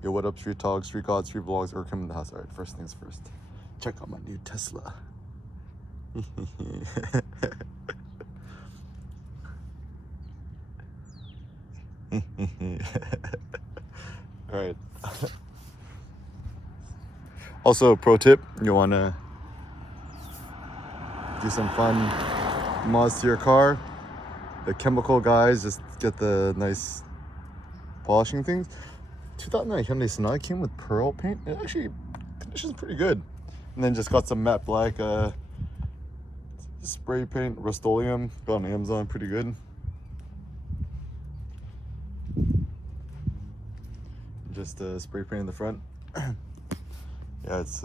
Yo, what up, street talk, street gods, street vlogs, or come in the house. All right, first things first. Check out my new Tesla. All right. Also, pro tip: you wanna do some fun mods to your car. The chemical guys just get the nice polishing things. 2009 Hyundai Sonata came with pearl paint. It actually condition's pretty good. And then just got some matte black spray paint, Rust-Oleum. Got on Amazon, pretty good. Just spray paint in the front. Yeah, it's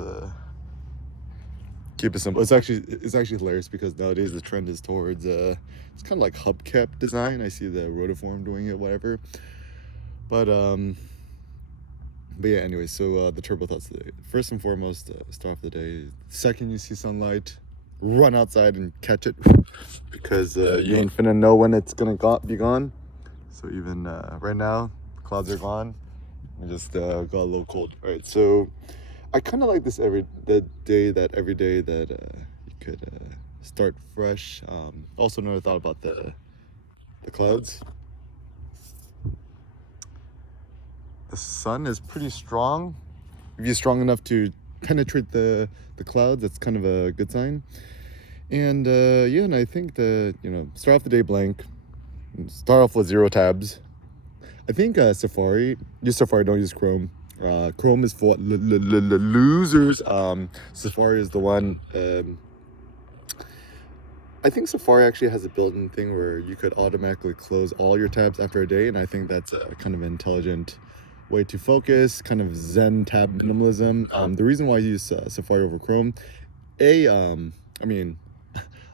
keep it simple. It's actually hilarious because nowadays the trend is towards it's kind of like hubcap design. I see the Rotiform doing it, whatever. But yeah, anyway, so the turbo thoughts today. First and foremost, start off the day. Second you see sunlight, run outside and catch it because you ain't finna know when it's gonna be gone. So even right now, the clouds are gone. I just got a little cold. All right, so I kind of like this every day that you could start fresh. Also, another thought about the clouds. The sun is pretty strong. If you're strong enough to penetrate the clouds, that's kind of a good sign. And yeah, and I think that, start off the day blank. Start off with 0 tabs. I think Safari, use Safari, don't use Chrome. Chrome is for losers. Safari is the one. I think Safari actually has a built-in thing where you could automatically close all your tabs after a day, and I think that's a kind of intelligent way to focus, kind of Zen tab minimalism. The reason why I use Safari over Chrome, I mean,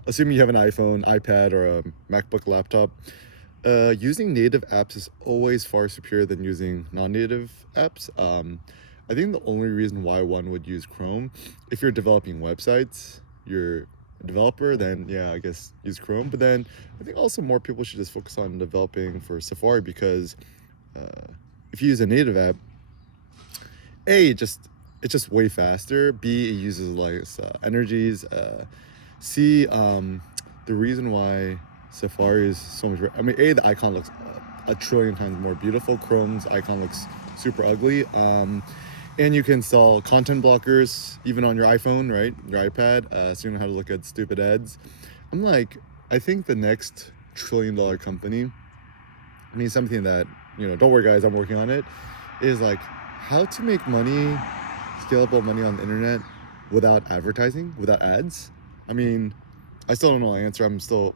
assuming you have an iPhone, iPad, or a MacBook laptop, using native apps is always far superior than using non-native apps. I think the only reason why one would use Chrome, if you're developing websites, you're a developer, then yeah, I guess use Chrome. But then I think also more people should just focus on developing for Safari because if you use a native app, it's just way faster. B, it uses less energies. C, the reason why Safari is so much. I mean, the icon looks a trillion times more beautiful. Chrome's icon looks super ugly. And you can install content blockers even on your iPhone, right? Your iPad, so you know how to look at stupid ads. I think the next $1 trillion company, I mean, something that, don't worry guys, I'm working on it, is like how to make money, scalable money on the internet without advertising, without ads. I mean, I still don't know the answer. I'm still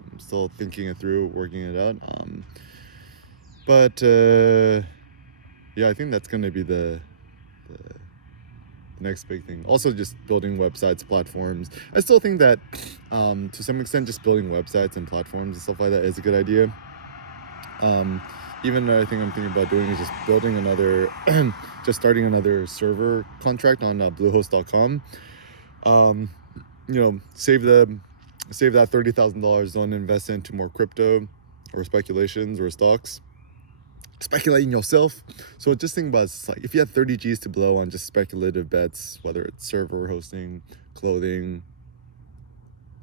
thinking it through, working it out. But yeah, I think that's going to be the next big thing. Also, just building websites, platforms. I still think that to some extent, just building websites and platforms and stuff like that is a good idea. Even another thing I'm thinking about doing is just building another, just starting another server contract on Bluehost.com. Save that $30,000. Don't invest into more crypto or speculations or stocks. Speculating yourself. So just think about it, like if you had 30 G's to blow on just speculative bets, whether it's server hosting, clothing,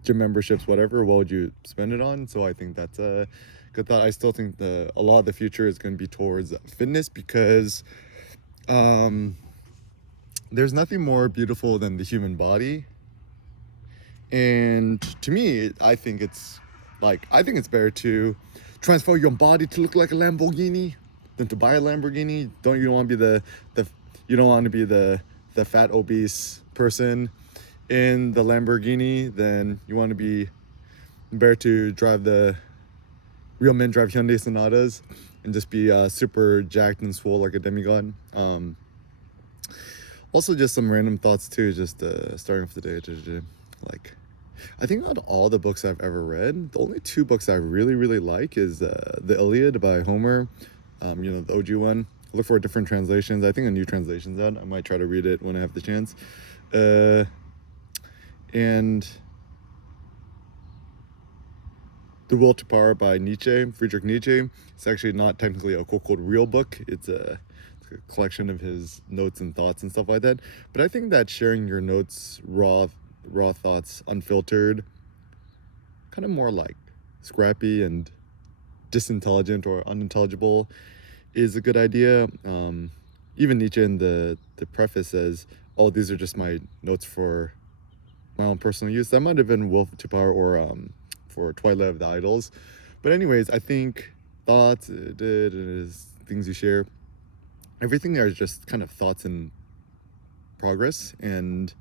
gym memberships, whatever, what would you spend it on? So I think that's a good thought. I still think a lot of the future is going to be towards fitness because there's nothing more beautiful than the human body. And to me, I think it's better to transform your body to look like a Lamborghini than to buy a Lamborghini. You don't want to be the fat obese person in the Lamborghini. Then you want to be better to drive the real men drive Hyundai Sonatas and just be super jacked and swole like a demigod. Also, just some random thoughts too. Just starting off the day. I think out of all the books I've ever read, the only 2 books I really, really like is The Iliad by Homer, the OG one. I look for different translations. I think a new translation's out. I might try to read it when I have the chance. And The Will to Power by Friedrich Nietzsche. It's actually not technically a quote-unquote real book. It's kind a collection of his notes and thoughts and stuff like that. But I think that sharing your notes, raw thoughts, unfiltered, kind of more like scrappy and disintelligent or unintelligible, is a good idea. Even Nietzsche in the preface says, "Oh, these are just my notes for my own personal use." That might have been Wolf to Power or for Twilight of the Idols. But anyways, I think thoughts, things you share, everything are just kind of thoughts in progress and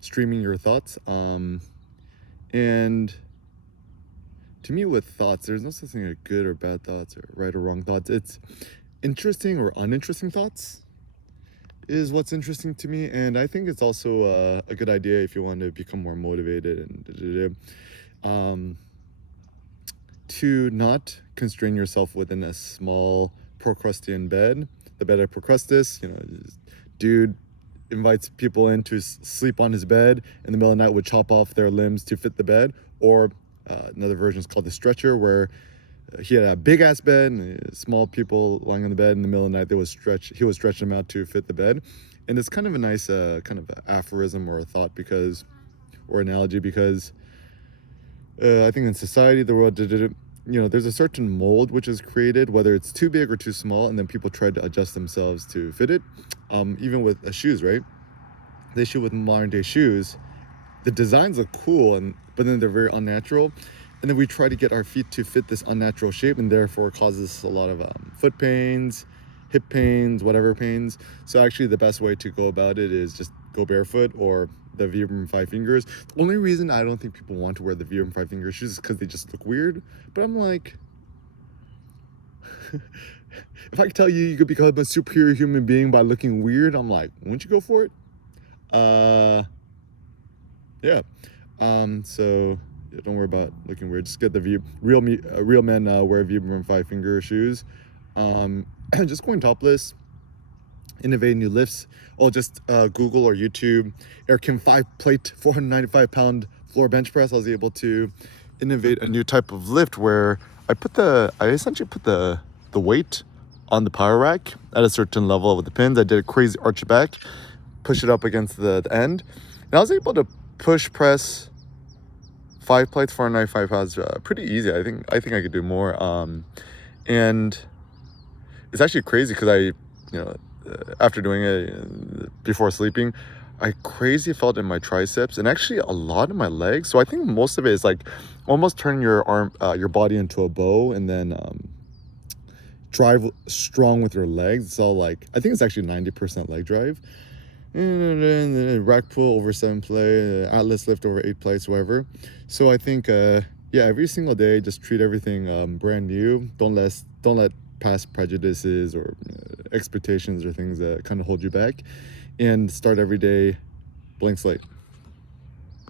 streaming your thoughts. And to me, with thoughts, there's no such thing as good or bad thoughts or right or wrong thoughts. It's interesting or uninteresting thoughts is what's interesting to me. And I think it's also a good idea if you want to become more motivated and to not constrain yourself within a small Procrustean bed. The bed of Procrustes, dude invites people in to sleep on his bed in the middle of the night, would chop off their limbs to fit the bed. Or another version is called the stretcher, where he had a big ass bed and small people lying on the bed in the middle of the night. He would stretch them out to fit the bed. And it's kind of a nice kind of aphorism or a thought or analogy, because I think in society, the world, there's a certain mold which is created, whether it's too big or too small, and then people try to adjust themselves to fit it. Even with shoes, right? The issue with modern day shoes, the designs look cool, but then they're very unnatural. And then we try to get our feet to fit this unnatural shape, and therefore causes a lot of foot pains, hip pains, whatever pains. So actually the best way to go about it is just go barefoot, or the Vibram 5 fingers. The only reason I don't think people want to wear the Vibram 5 finger shoes is because they just look weird. But I'm like, if I could tell you could become a superior human being by looking weird, I'm like, wouldn't you go for it? Yeah. So yeah, don't worry about looking weird. Just get the real men wear Vibram 5 finger shoes. Just going topless, innovating new lifts. Just Google or YouTube Airkin 5-plate 495-pound floor bench press. I was able to innovate a new type of lift where I essentially put the weight on the power rack at a certain level with the pins. I did a crazy arch back, push it up against the end, and I was able to push press 5 plates 495 pounds pretty easy. I think I could do more. And it's actually crazy because after doing it before sleeping, I crazy felt in my triceps and actually a lot in my legs. So I think most of it is like almost turn your your body into a bow, and then drive strong with your legs. It's all like, I think it's actually 90% leg drive. And then rack pull over 7 play, atlas lift over 8 plates, whatever. So I think every single day, just treat everything brand new. Don't let past prejudices or expectations or things that kind of hold you back, and start every day blank slate.